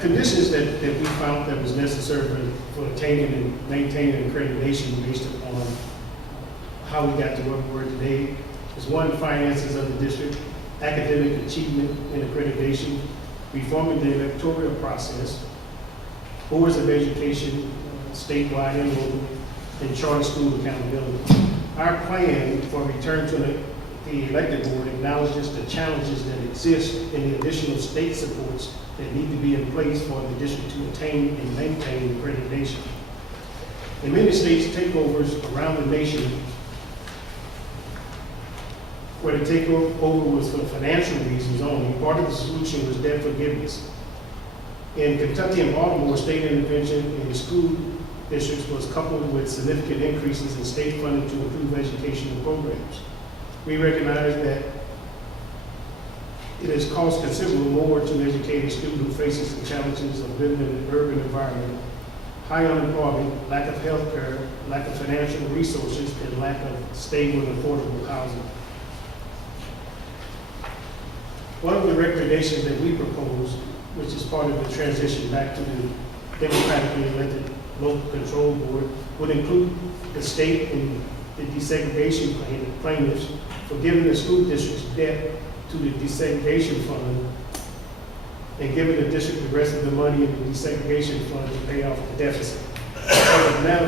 Conditions that we found that was necessary for attaining and maintaining accreditation based upon how we got to where we were today is one, finances of the district, academic achievement and accreditation, reforming the electoral process, boards of education, statewide and local, and charter school accountability. Our plan for return to the elected board acknowledges the challenges that exist in the additional state supports that need to be in place for the district to attain and maintain accreditation. In many states, takeovers around the nation, where the takeover was for financial reasons only, part of the solution was debt forgiveness. In Kentucky and Baltimore, state intervention in school districts was coupled with significant increases in state funding to improve educational programs. We recognize that it has cost considerably more to educate a student who faces the challenges of living in an urban environment, high unemployment, lack of health care, lack of financial resources, and lack of stable and affordable housing. One of the recommendations that we propose, which is part of the transition back to the democratically elected local control board, would include the state and the desegregation plaintiffs for giving the school district's debt to the desegregation fund and giving the district the rest of the money in the desegregation fund to pay off the deficit. As of now,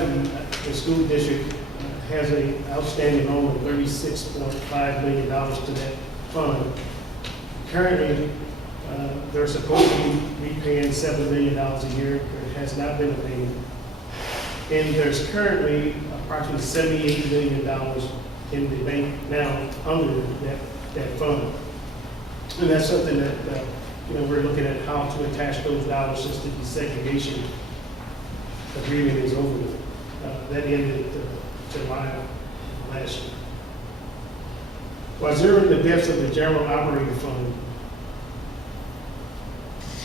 the school district has an outstanding loan of $36.5 million to that fund. Currently, they're supposed to be repaying $7 million a year. There has not been a payment. And there's currently approximately $78 million in the bank now under that fund. And that's something that we're looking at how to attach those dollars since the desegregation agreement is over. That ended July last year. While zeroing the debts of the general operating fund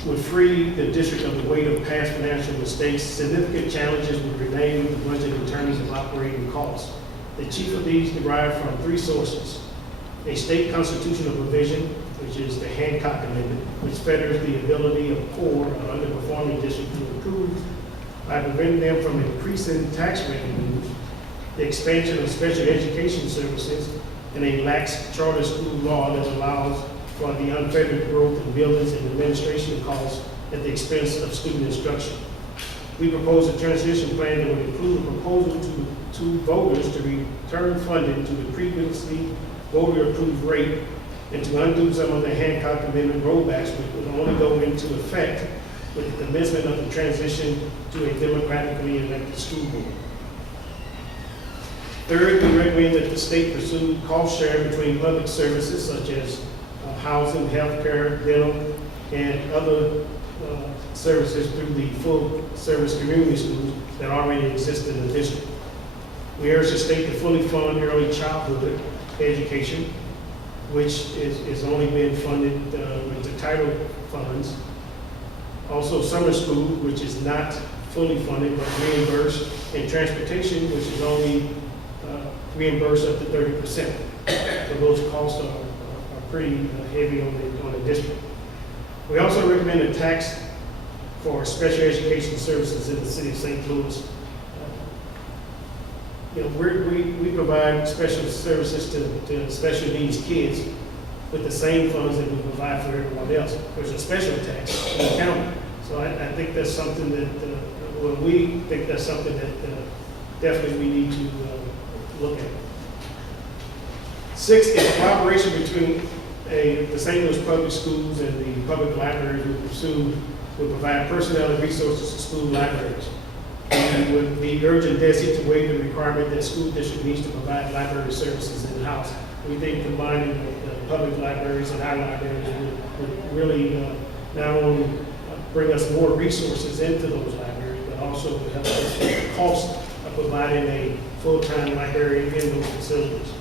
would free the district of the weight of past financial mistakes, significant challenges would remain with the budget in terms of operating costs. The chief of these derive from three sources: a state constitutional provision, which is the Hancock Amendment, which fetters the ability of poor or underperforming districts to improve by preventing them from increasing tax revenue, the expansion of special education services, and a lax charter school law that allows for the unfettered growth in buildings and administration costs at the expense of student instruction. We propose a transition plan that would include a proposal to voters to return funding to the previously voter-approved rate and to undo some of the Hancock Amendment rollbacks, which would only go into effect with the commencement of the transition to a democratically elected school board. Third, we recommend that the state pursue cost share between public services such as housing, health care, dental, and other services through the full service community schools that already exist in the district. We urge the state to fully fund early childhood education, which is only being funded with the title funds. Also summer school, which is not fully funded but reimbursed, and transportation, which is only reimbursed up to 30%. So those costs are pretty heavy on the district. We also recommend a tax for special education services in the city of St. Louis. We provide special services to special needs kids with the same funds that we provide for everyone else. There's a special tax in the county. So I think that's something that, we think that's something that definitely we need to look at. Six is collaboration between the St. Louis public schools and the public libraries will provide personnel and resources to school libraries. And would be urging DESE to waive the requirement that school district needs to provide library services in-house. We think combining the public libraries and our libraries would really not only bring us more resources into those libraries, but also help us with the cost of providing a full-time librarian in those facilities.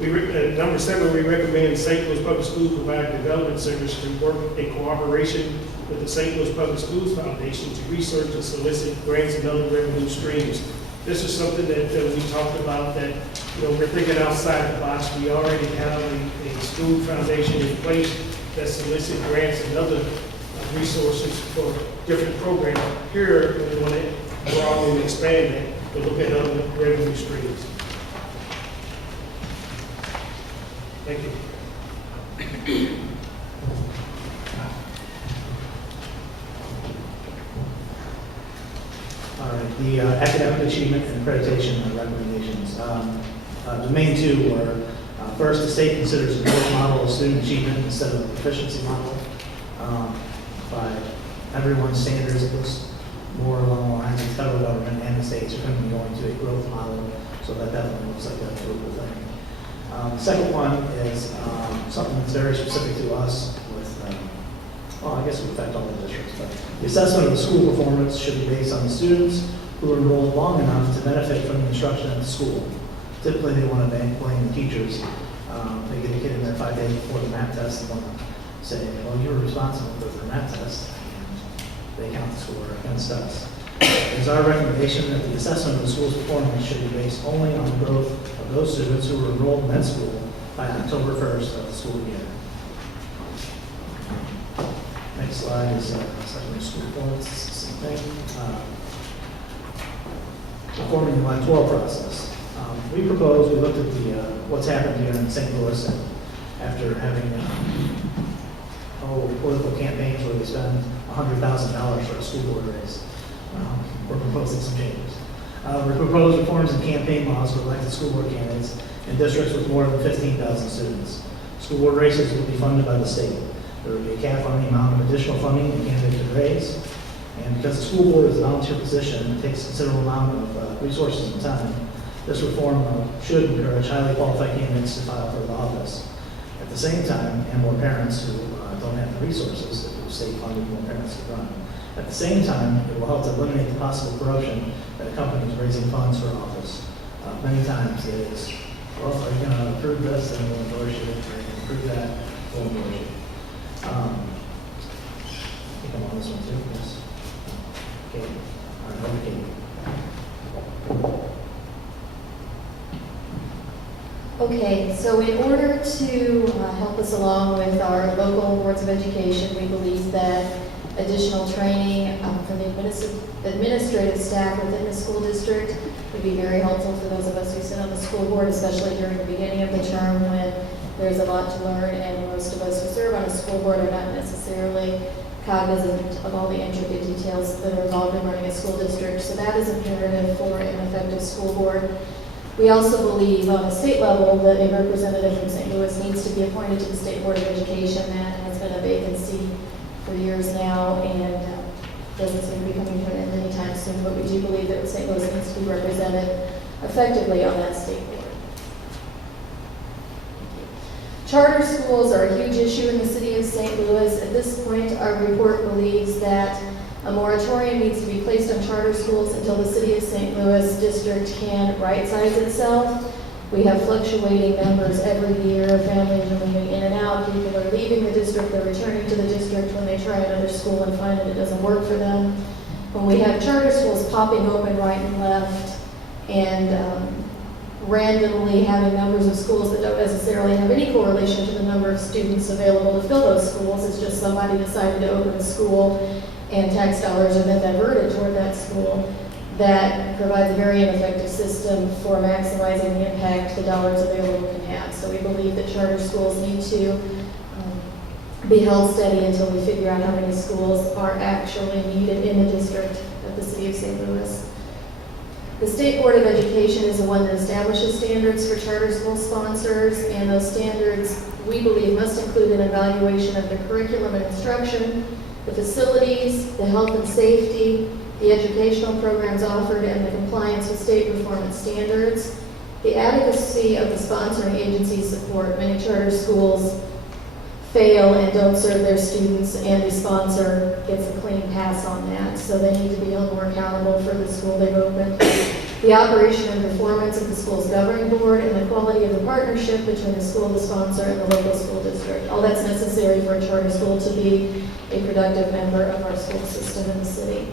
Number 7, we recommend St. Louis Public Schools provide development service to work in cooperation with the St. Louis Public Schools Foundation to research and solicit grants and other revenue streams. This is something that we talked about, that we're thinking outside the box. We already have a school foundation in place that solicits grants and other resources for different programs. Here, we want to broaden and expand it to look at other revenue streams. Thank you. All right, the academic achievement and accreditation recommendations. The main two were, first, the state considers a growth model of student achievement instead of a proficiency model. By everyone's standards, it looks more along the lines of the federal government and the states are going to be going to a growth model, so that definitely looks like a doable thing. The second one is something that's very specific to us with, well, I guess it would affect all the districts, but the assessment of the school performance should be based on the students who are enrolled long enough to benefit from the instruction at the school. Typically, they want to blame the teachers. They get a kid in there 5 days before the math test and want to say, well, you were responsible for the math test, and they count the score against us. It is our recommendation that the assessment of the school's performance should be based only on the growth of those students who were enrolled in that school by October 1st of the school year. Next slide is secondary school performance. It's the same thing. Performing the electoral process. We looked at the what's happened here in St. Louis, and after having political campaigns where they spend $100,000 for a school board race. We're proposing some changes. We propose reforms in campaign laws for elected school board candidates in districts with more than 15,000 students. School board races will be funded by the state. There will be a cap on the amount of additional funding a candidate can raise. And because the school board is a volunteer position, it takes a considerable amount of resources and time. This reform should encourage highly qualified candidates to file for the office. At the same time, and more parents who don't have the resources, if the state funded more parents to run. At the same time, it will help to eliminate the possible corruption that accompanies raising funds for office. Many times it is, well, are you going to approve this, then we'll endorse you. Are you going to approve that, we'll endorse you. I think I'm on this one too, yes. Okay, all right, over Katie. Okay, so in order to help us along with our local boards of education, we believe that additional training from the administrative staff within the school district would be very helpful for those of us who sit on the school board, especially during the beginning of the term when there's a lot to learn and most of us who serve on a school board are not necessarily cognizant of all the intricate details that are involved in running a school district. So that is imperative for an effective school board. We also believe on a state level that a representative from St. Louis needs to be appointed to the State Board of Education. That has been a vacancy for years now and doesn't seem to be coming to an end anytime soon, but we do believe that St. Louis needs to be represented effectively on that state board. Charter schools are a huge issue in the city of St. Louis. At this point, our report believes that a moratorium needs to be placed on charter schools until the city of St. Louis district can right-size itself. We have fluctuating numbers every year. Families are moving in and out. People are leaving the district. They're returning to the district when they try another school and find that it doesn't work for them. When we have charter schools popping open right and left and randomly having numbers of schools that don't necessarily have any correlation to the number of students available to fill those schools, it's just somebody decided to open a school and tax dollars are then diverted toward that school. That provides a very ineffective system for maximizing the impact the dollars available can have. So we believe that charter schools need to be held steady until we figure out how many schools are actually needed in the district of the city of St. Louis. The State Board of Education is the one that establishes standards for charter school sponsors, and those standards, we believe, must include an evaluation of the curriculum and instruction, the facilities, the health and safety, the educational programs offered, and the compliance with state performance standards. The adequacy of the sponsoring agency's support. Many charter schools fail and don't serve their students, and the sponsor gets a clean pass on that. So they need to be held more accountable for the school they've opened. the operation and performance of the school's governing board, and the quality of the partnership between the school, the sponsor, and the local school district. All that's necessary for a charter school to be a productive member of our school system in the city.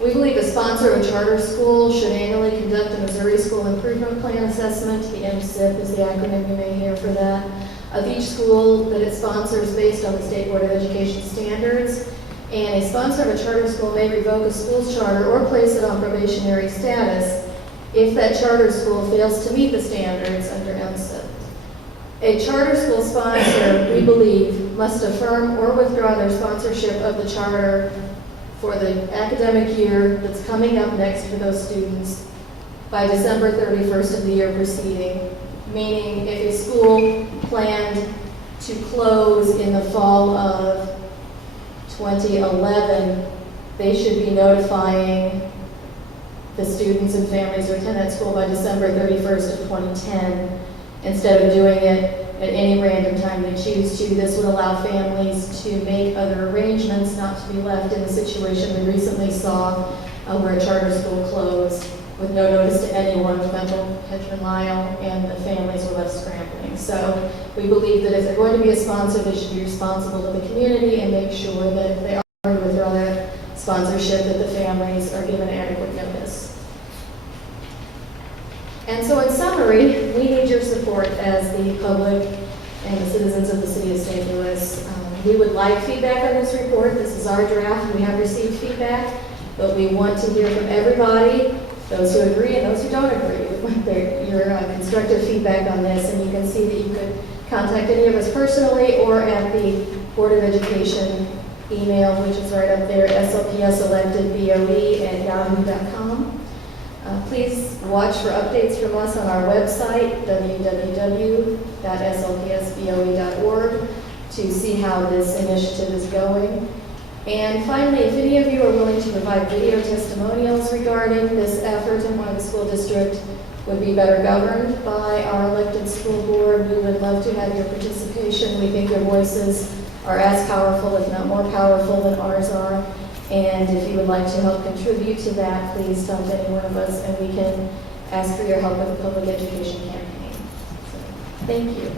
We believe the sponsor of a charter school should annually conduct a Missouri School Improvement Plan assessment. The MSIP is the acronym you may hear for that, of each school that it sponsors based on the State Board of Education standards. And a sponsor of a charter school may revoke a school's charter or place it on probationary status if that charter school fails to meet the standards under MSIP. A charter school sponsor, we believe, must affirm or withdraw their sponsorship of the charter for the academic year that's coming up next for those students by December 31st of the year preceding. Meaning, if a school planned to close in the fall of 2011, they should be notifying the students and families who attend that school by December 31st of 2010, instead of doing it at any random time they choose to. This would allow families to make other arrangements, not to be left in the situation we recently saw where a charter school closed with no notice to anyone with Bethel, Hedgeman Lyle, and the families were left scrambling. So we believe that if they're going to be a sponsor, they should be responsible to the community and make sure that if they are going to withdraw that sponsorship, that the families are given adequate notice. And so in summary, we need your support as the public and the citizens of the city of St. Louis. We would like feedback on this report. This is our draft. We have received feedback, but we want to hear from everybody, those who agree and those who don't agree. We want your constructive feedback on this, and you can see that you could contact any of us personally or at the Board of Education email, which is right up there, slpselectedboe@yahoo.com. Please watch for updates from us on our website, www.slpsboe.org, to see how this initiative is going. And finally, if any of you are willing to provide video testimonials regarding this effort and why the school district would be better governed by our elected school board, we would love to have your participation. We think your voices are as powerful, if not more powerful, than ours are. And if you would like to help contribute to that, please talk to any one of us, and we can ask for your help with the public education campaign. So, thank you.